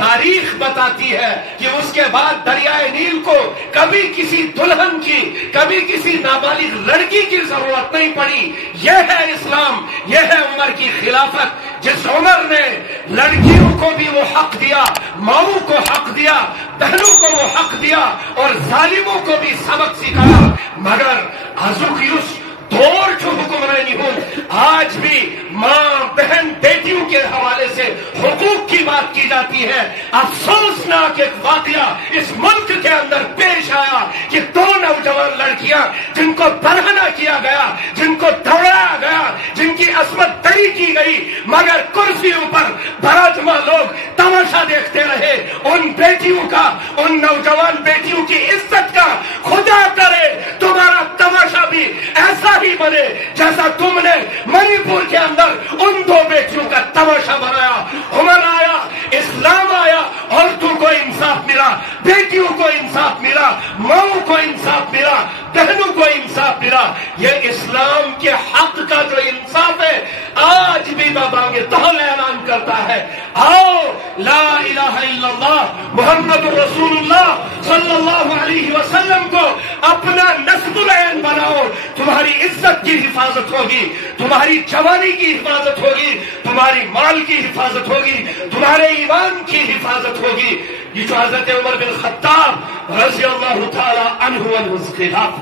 تاریخ بتاتی ہے کہ اس کے بعد دریائے نیل کو کبھی کسی دلہن کی، کبھی کسی نابالغ لڑکی کی ضرورت نہیں پڑی۔ یہ ہے اسلام، یہ ہے عمر کی خلافت۔ جس عمر نے لڑکیوں کو بھی وہ حق دیا، ماؤں کو حق دیا، بہنوں کو وہ حق دیا، اور ظالموں کو بھی سبق سکھایا۔ مگر ازوکیوس دور جو حکمرانی ہوں، آج بھی ماں بہن بیٹیوں کے حوالے سے حقوق کی بات کی جاتی ہے۔ افسوسناک ایک واقعہ اس ملک کے اندر پیش آیا کہ دو نوجوان لڑکیاں جن کو برہنہ کیا گیا، جن کو دوڑایا گیا، جن کی عصمت دری کی گئی، مگر کرسیوں پر براجمان لوگ تماشا دیکھتے رہے۔ ان بیٹیوں کا، ان نوجوان بیٹیوں کی عزت کا خدا کرے تمہارا تماشا بھی ایسا ہی بنے جیسا تم نے منی پور کے اندر ان دو بیٹیوں کا تماشا بنایا۔ عمر آیا، اسلام آیا، عورتوں کو انصاف ملا، بیٹیوں کو انصاف ملا، ماؤں کو انصاف ملا، بہنوں کو انصاف ملا۔ یہ اسلام کے حق کا جو انصاف ہے آج بھی بابانگ طول اعلان کرتا ہے، آؤ لا الہ الا اللہ محمد رسول اللہ صلی اللہ علیہ وسلم کو اپنا نصب العین بناؤ۔ تمہاری عزت کی حفاظت ہوگی، تمہاری جوانی کی حفاظت ہوگی، تمہاری مال کی حفاظت ہوگی، تمہارے ایمان کی حفاظت ہوگی۔ یہ جو حضرت عمر بن خطاب رضی اللہ تعالی عنہ خلاف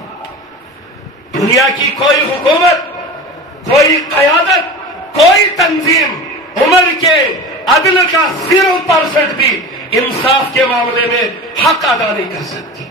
دنیا کی کوئی حکومت، کوئی قیادت، کوئی تنظیم عمر کے عدل کا 0% بھی انصاف کے معاملے میں حق ادا نہیں کر سکتی۔